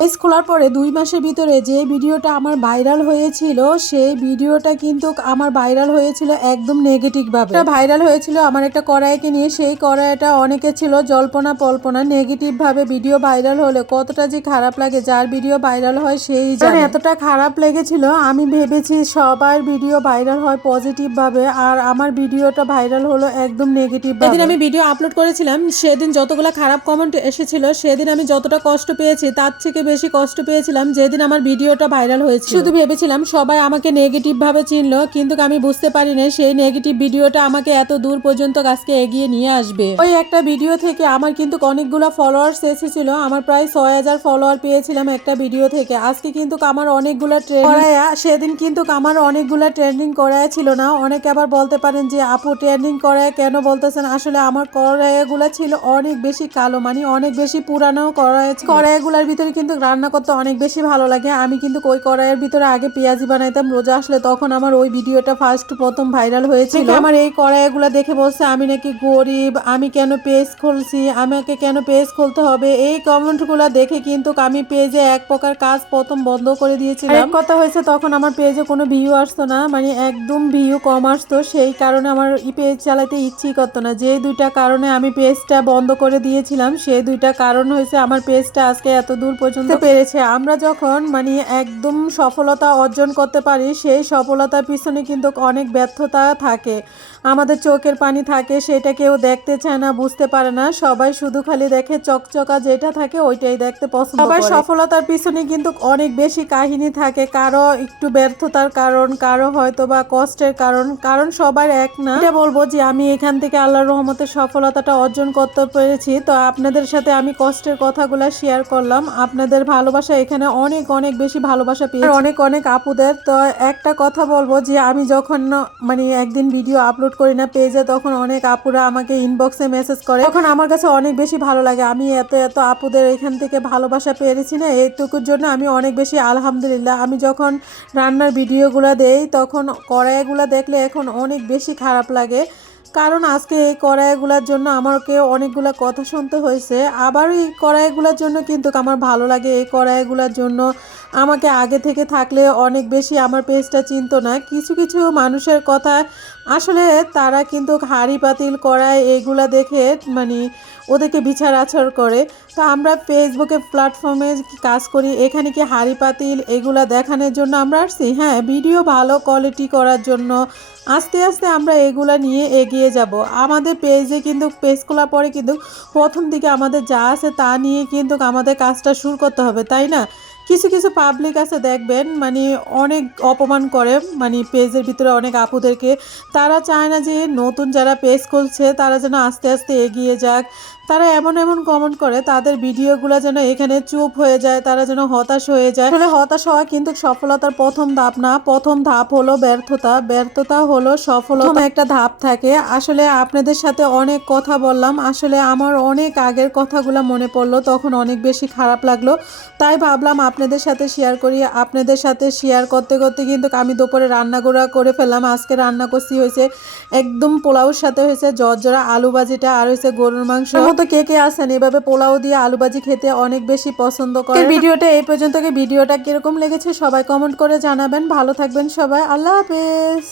Page খোলার পরে দুই মাসের ভিতরে যে ভিডিওটা আমার ভাইরাল হয়েছিল সেই ভিডিওটা কিন্তু আমার ভাইরাল হয়েছিল একদম নেগেটিভ ভাবে। ভাইরাল হয়েছিল আমার একটা কড়াইকে নিয়ে সেই কড়াইটা অনেকে ছিল জল্পনা পল্পনা নেগেটিভভাবে ভিডিও ভাইরাল হলে কতটা যে খারাপ লাগে যার ভিডিও ভাইরাল হয় সেই জানে। এতটা খারাপ লেগেছিল আমি ভেবেছি সবার ভিডিও ভাইরাল হয় পজিটিভভাবে আর আমার ভিডিওটা ভাইরাল হলো একদম নেগেটিভ যেদিন আমি ভিডিও আপলোড করেছিলাম সেদিন যতগুলো খারাপ কমেন্ট এসেছিল সেদিন আমি যতটা কষ্ট পেয়েছি তার থেকে বেশি কষ্ট পেয়েছিলাম যেদিন আমার ভিডিওটা ভাইরাল হয়েছে শুধু ভেবেছিলাম সবাই আমাকে নেগেটিভ ভাবে চিনলো, কিন্তু আমি বুঝতে পারি না সেই নেগেটিভ ভিডিওটা আমাকে এত দূর পর্যন্ত আজকে এগিয়ে নিয়ে আসবে। ওই একটা ভিডিও থেকে আমার কিন্তু অনেকগুলো ফলোয়ার্স এসেছিল, আমার প্রায় ছয় হাজার ফলোয়ার পেয়েছিলাম একটা ভিডিও থেকে। আজকে কিন্তু আমার অনেকগুলো ট্রেন্ড করায়া, সেদিন কিন্তু আমার অনেকগুলো ট্রেন্ডিং করায়া ছিল না। অনেকে আবার বলতে পারেন যে, আপু ট্রেন্ডিং করায় কেন বলতেছেন? আসলে আমার কড়াইগুলো ছিল অনেক বেশি কালো মানে অনেক বেশি পুরানো কড়াই কড়াইগুলোর ভিতরে কিন্তু রান্না করতে অনেক বেশি ভালো লাগে। আমি কিন্তু ওই কড়াইয়ের ভিতরে আগে পেঁয়াজি বানাইতাম রোজা আসলে তখন আমার ওই ভিডিওটা ফার্স্ট প্রথম ভাইরাল হয়েছিল। আমার এই কড়াইগুলো দেখে বলছে আমি নাকি গরিব আমি কেন পেজ খুলছি আমাকে কেন পেজ খুলতে হবে? এই কমেন্টগুলো দেখে কিন্তু আমি পেজে এক প্রকার কাজ প্রথম বন্ধ করে দিয়েছিলাম। কথা হয়েছে তখন আমার পেজে কোনো ভিউ আসতো না মানে একদম ভিউ কম আসতো। সেই কারণে আমার পেজ চালাতে ইচ্ছেই করতো না। যে দুইটা কারণে আমি পেজটা বন্ধ করে দিয়েছিলাম সেই দুইটা কারণ হয়েছে আমার পেজটা আজকে এত দূর পর্যন্ত পেরেছে। আমরা যখন মানে একদম সফলতা অর্জন করতে পারি সেই সফলতার পিছনে কিন্তু অনেক ব্যর্থতা থাকে। আমাদের চোখের পানি থাকে সেটা কেউ দেখতে চায় না বুঝতে পারে না। সবাই শুধু খালি দেখে চকচকা যেটা থাকে ওইটাই দেখতে পছন্দ সবাই সফলতার পিছনে কিন্তু অনেক বেশি কাহিনী থাকে। কারও একটু ব্যর্থতার কারণ কারও হয়তো বা কষ্টের কারণ কারণ সবার এক না। এটা বলব যে আমি এখান থেকে আল্লাহর রহমতের সফলতাটা অর্জন করতে পেরেছি। তো আপনাদের সাথে আমি কষ্টের কথাগুলো শেয়ার করলাম। আপনাদের ভালোবাসা এখানে অনেক অনেক বেশি ভালোবাসা পেয়েছি। অনেক অনেক আপুদের। তো একটা কথা বলব যে, আমি যখন মানে একদিন ভিডিও আপলোড করি না পেজে, তখন অনেক আপুরা আমাকে ইনবক্সে মেসেজ করে। তখন আমার কাছে অনেক বেশি ভালো লাগে। আমি এত এত আপুদের এখান থেকে ভালোবাসা পেয়েছি না, এইটুকুর জন্য আমি অনেক বেশি আলহামদুলিল্লাহ। আমি যখন রান্নার ভিডিওগুলো দেই, তখন কড়াইগুলো দেখলে এখন অনেক বেশি খারাপ লাগে। কারণ আজকে এই কড়াইগুলোর জন্য আমাকে অনেকগুলো কথা শুনতে হয়েছে। আবার এই কড়াইগুলোর জন্য কিন্তু আমার ভালো লাগে। এই কড়াইগুলোর জন্য আমাকে আগে থেকে থাকলে অনেক বেশি আমার পেজটা চিনতো না। কিছু কিছু মানুষের কথা আসলে তারা কিন্তু হাড়ি পাতিল করায় এইগুলা দেখে মানে ওদেরকে বিচার আচর করে। তো আমরা ফেসবুকে প্ল্যাটফর্মে কাজ করি, এখানে কি হাড়ি পাতিল এগুলা দেখানোর জন্য আমরা আসছি? হ্যাঁ ভিডিও ভালো কোয়ালিটি করার জন্য আস্তে আস্তে আমরা এগুলা নিয়ে এগিয়ে যাব। আমাদের পেজে কিন্তু পেজ খোলার পরে কিন্তু প্রথম দিকে আমাদের যা আছে তা নিয়ে কিন্তু আমাদের কাজটা শুরু করতে হবে, তাই না? কিছু কিছু পাবলিক আছে দেখবেন মানে অনেক অপমান করে মানে পেজের ভিতরে অনেক আপুদেরকে। তারা চায় না যে নতুন যারা পেজ খুলছে, তারা যেন আস্তে আস্তে এগিয়ে যাক। তারা এমন এমন কমেন্ট করে, তাদের ভিডিওগুলো যেন এখানে চুপ হয়ে যায়, তারা যেন হতাশ হয়ে যায়। আসলে হতাশ হওয়া কিন্তু সফলতার প্রথম ধাপ না, প্রথম ধাপ হলো ব্যর্থতা। ব্যর্থতা হলো সফলতা। একটা ধাপ থাকে। আসলে আপনাদের সাথে অনেক কথা বললাম। আসলে আমার অনেক আগের কথাগুলো মনে পড়ল, তখন অনেক বেশি খারাপ লাগল। তাই ভাবলাম আপনাদের সাথে শেয়ার করি। আপনাদের সাথে শেয়ার করতে করতে কিন্তু আমি দুপুরে রান্নাগুড়া করে ফেললাম। আজকে রান্না করছি হয়েছে একদম পোলাওর সাথে হয়েছে জর্জরা আলু ভাজিটা আর হয়েছে গরুর মাংস। তো কে কে আসেন? এভাবে পোলাও দিয়ে আলু ভাজি খেতে অনেক বেশি পছন্দ করেন। ভিডিওটা এই পর্যন্ত। ভিডিওটা কীরকম লেগেছে? সবাই কমেন্ট করে জানাবেন। ভালো থাকবেন সবাই। আল্লাহ হাফেজ।